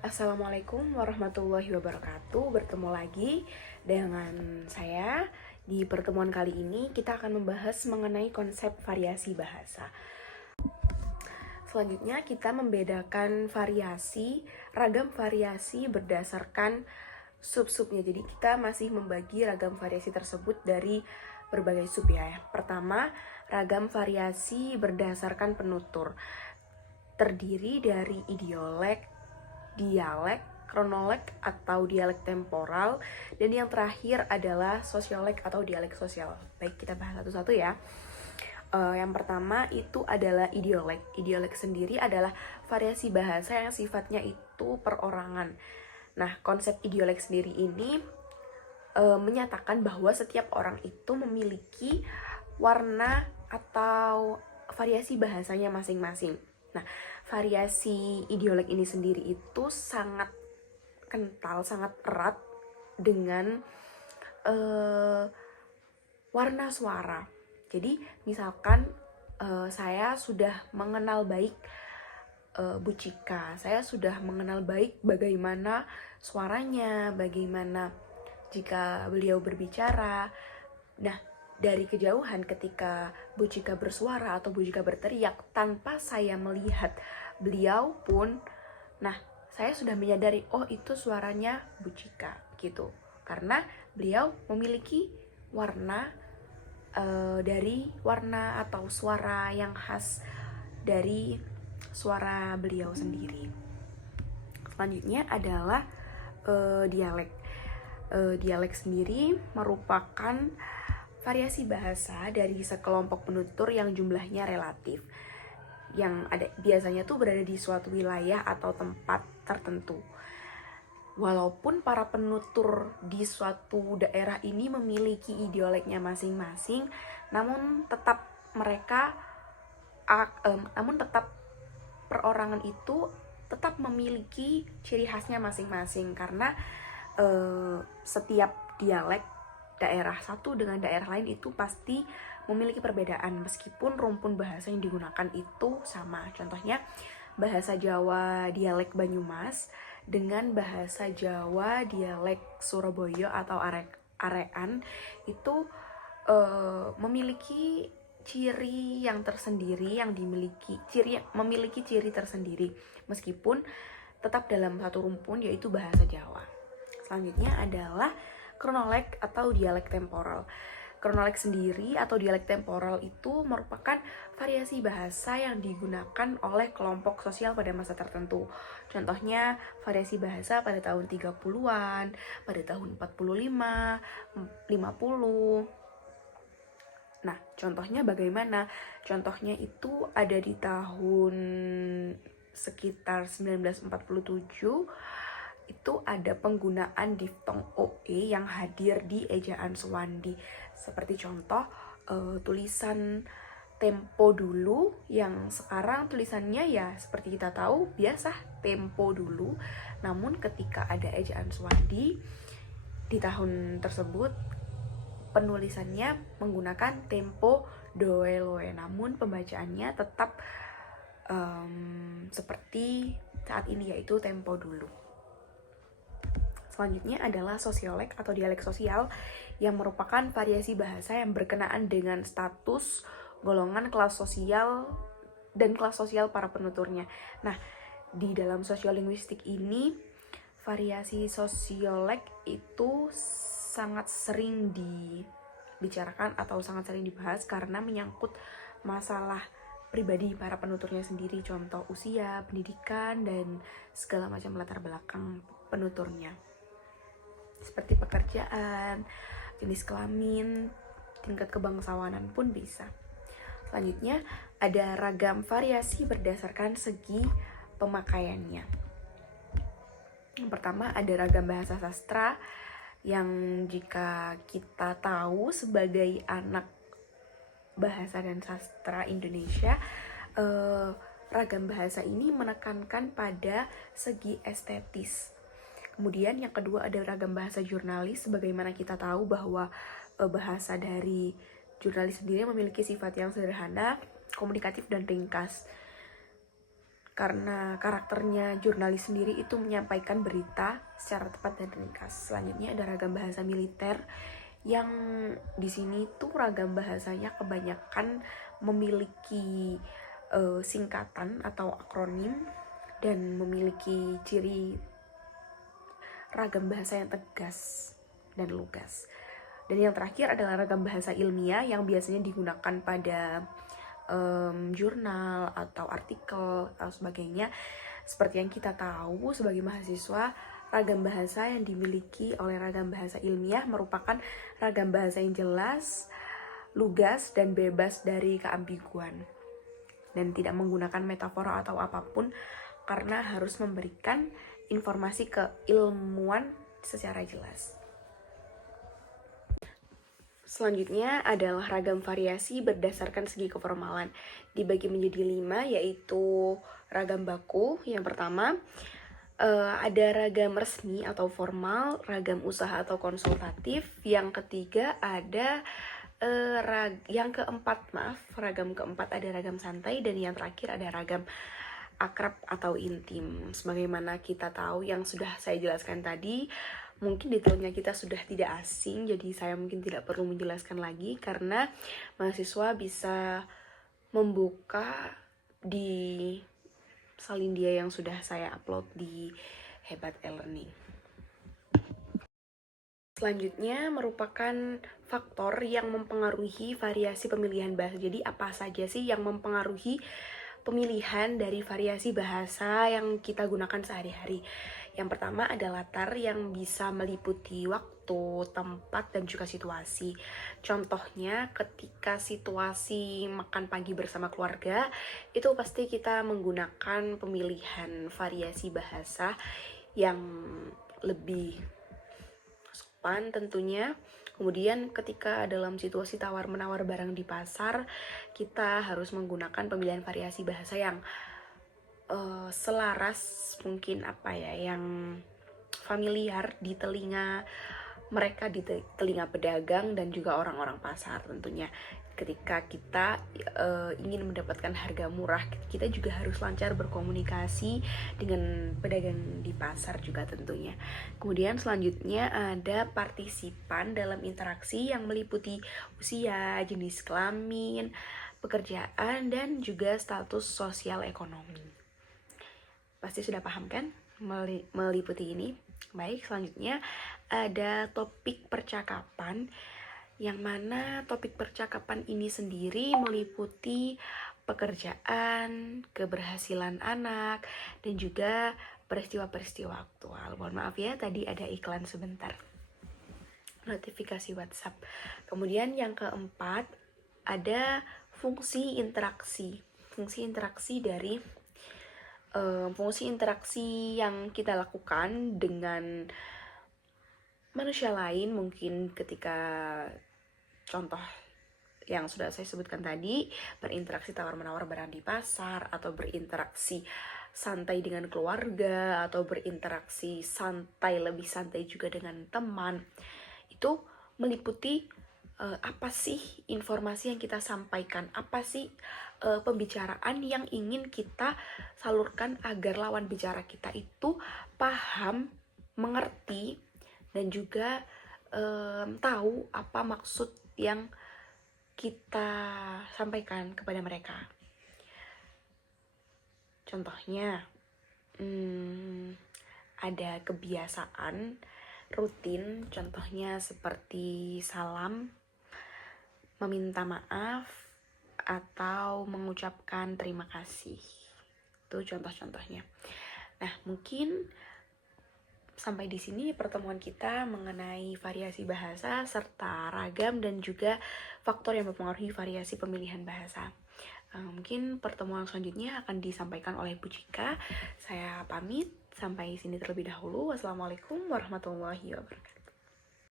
Assalamualaikum warahmatullahi wabarakatuh. Bertemu lagi dengan saya. Di pertemuan kali ini kita akan membahas mengenai konsep variasi bahasa. Selanjutnya kita membedakan ragam variasi berdasarkan sub-subnya. Jadi kita masih membagi ragam variasi tersebut dari berbagai sub ya. Pertama, ragam variasi berdasarkan penutur. Terdiri dari idiolek, dialek, kronolog atau dialek temporal, dan yang terakhir adalah sosiolek atau dialek sosial. Baik, kita bahas satu-satu ya. Yang pertama itu adalah idiolek. Idiolek sendiri adalah variasi bahasa yang sifatnya itu perorangan. Nah, konsep idiolek sendiri ini menyatakan bahwa setiap orang itu memiliki warna atau variasi bahasanya masing-masing. Nah, variasi idiolek ini sendiri itu sangat kental, sangat erat dengan warna suara. Jadi misalkan saya sudah mengenal baik Bu Cika, saya sudah mengenal baik bagaimana suaranya, bagaimana jika beliau berbicara. Nah, dari kejauhan ketika Bu Cika bersuara atau Bu Cika berteriak tanpa saya melihat beliau pun, nah saya sudah menyadari, oh itu suaranya Bu Cika gitu. Karena beliau memiliki warna dari warna atau suara yang khas dari suara beliau sendiri. Selanjutnya adalah dialek. Dialek sendiri merupakan variasi bahasa dari sekelompok penutur yang jumlahnya relatif, yang ada biasanya tuh berada di suatu wilayah atau tempat tertentu. Walaupun para penutur di suatu daerah ini memiliki idioleknya masing-masing, namun tetap perorangan itu tetap memiliki ciri khasnya masing-masing, karena setiap dialek daerah satu dengan daerah lain itu pasti memiliki perbedaan meskipun rumpun bahasa yang digunakan itu sama. Contohnya bahasa Jawa dialek Banyumas dengan bahasa Jawa dialek Surabaya atau Arean itu memiliki ciri yang tersendiri, memiliki ciri tersendiri meskipun tetap dalam satu rumpun, yaitu bahasa Jawa. Selanjutnya adalah kronolog atau dialek temporal. Kronolog sendiri atau dialek temporal itu merupakan variasi bahasa yang digunakan oleh kelompok sosial pada masa tertentu. Contohnya variasi bahasa pada tahun 30-an, pada tahun 45, 50. Nah, contohnya bagaimana? Contohnya itu ada di tahun sekitar 1947, itu ada penggunaan diftong OE yang hadir di ejaan Suwandi. Seperti contoh tulisan tempo dulu yang sekarang tulisannya ya seperti kita tahu biasa tempo dulu. Namun ketika ada ejaan Suwandi di tahun tersebut penulisannya menggunakan tempo doeloe, namun pembacaannya tetap seperti saat ini, yaitu tempo dulu. Selanjutnya adalah sosiolek atau dialek sosial yang merupakan variasi bahasa yang berkenaan dengan status, golongan, kelas sosial, dan kelas sosial para penuturnya. Nah, di dalam sosiolinguistik ini, variasi sosiolek itu sangat sering dibicarakan atau sangat sering dibahas karena menyangkut masalah pribadi para penuturnya sendiri, contoh usia, pendidikan, dan segala macam latar belakang penuturnya. Seperti pekerjaan, jenis kelamin, tingkat kebangsawanan pun bisa. Selanjutnya ada ragam variasi berdasarkan segi pemakaiannya. Yang pertama ada ragam bahasa sastra, yang jika kita tahu sebagai anak bahasa dan sastra Indonesia, ragam bahasa ini menekankan pada segi estetis. Kemudian yang kedua ada ragam bahasa jurnalis. Sebagaimana kita tahu bahwa bahasa dari jurnalis sendiri memiliki sifat yang sederhana, komunikatif, dan ringkas. karena karakternya jurnalis sendiri itu menyampaikan berita secara tepat dan ringkas. Selanjutnya ada ragam bahasa militer, yang di sini tuh ragam bahasanya kebanyakan memiliki singkatan atau akronim dan memiliki ciri ragam bahasa yang tegas dan lugas. Dan yang terakhir adalah ragam bahasa ilmiah yang biasanya digunakan pada jurnal atau artikel atau sebagainya. Seperti yang kita tahu sebagai mahasiswa, ragam bahasa yang dimiliki oleh ragam bahasa ilmiah merupakan ragam bahasa yang jelas, lugas, dan bebas dari keambiguan, dan tidak menggunakan metafora atau apapun karena harus memberikan informasi keilmuan secara jelas. Selanjutnya adalah ragam variasi berdasarkan segi keformalan. Dibagi menjadi 5, yaitu ragam baku. Yang pertama, ada ragam resmi atau formal, ragam usaha atau konsultatif. Yang ketiga ada ragam keempat ada ragam santai, dan yang terakhir ada ragam akrab atau intim. Sebagaimana kita tahu yang sudah saya jelaskan tadi, mungkin detailnya kita sudah tidak asing, jadi saya mungkin tidak perlu menjelaskan lagi karena mahasiswa bisa membuka di Salindia yang sudah saya upload di Hebat e-Learning. Selanjutnya merupakan faktor yang mempengaruhi variasi pemilihan bahasa. Jadi apa saja sih yang mempengaruhi pemilihan dari variasi bahasa yang kita gunakan sehari-hari? Yang pertama ada latar yang bisa meliputi waktu, tempat, dan juga situasi. Contohnya ketika situasi makan pagi bersama keluarga, itu pasti kita menggunakan pemilihan variasi bahasa yang lebih sopan tentunya. Kemudian ketika dalam situasi tawar-menawar barang di pasar, kita harus menggunakan pemilihan variasi bahasa yang selaras, mungkin yang familiar di telinga mereka, di telinga pedagang dan juga orang-orang pasar tentunya. Ketika kita ingin mendapatkan harga murah, kita juga harus lancar berkomunikasi dengan pedagang di pasar juga tentunya. Kemudian selanjutnya ada partisipan dalam interaksi yang meliputi usia, jenis kelamin, pekerjaan, dan juga status sosial ekonomi. Pasti sudah paham kan meliputi ini? Baik, selanjutnya ada topik percakapan, yang mana topik percakapan ini sendiri meliputi pekerjaan, keberhasilan anak, dan juga peristiwa-peristiwa aktual. Mohon maaf ya, tadi ada iklan sebentar. Notifikasi WhatsApp. Kemudian yang keempat ada fungsi interaksi. Fungsi interaksi yang kita lakukan dengan manusia lain, mungkin ketika contoh yang sudah saya sebutkan tadi, berinteraksi tawar-menawar barang di pasar, atau berinteraksi santai dengan keluarga, atau berinteraksi lebih santai juga dengan teman. Itu meliputi apa sih informasi yang kita sampaikan, apa sih pembicaraan yang ingin kita salurkan agar lawan bicara kita itu paham, mengerti, dan juga tahu apa maksud yang kita sampaikan kepada mereka. Contohnya, ada kebiasaan rutin, contohnya seperti salam, meminta maaf, atau mengucapkan terima kasih. Itu contoh-contohnya. Nah, mungkin sampai di sini pertemuan kita mengenai variasi bahasa serta ragam dan juga faktor yang mempengaruhi variasi pemilihan bahasa. Mungkin pertemuan selanjutnya akan disampaikan oleh Bu Cika. Saya pamit sampai sini terlebih dahulu. Wassalamualaikum warahmatullahi wabarakatuh.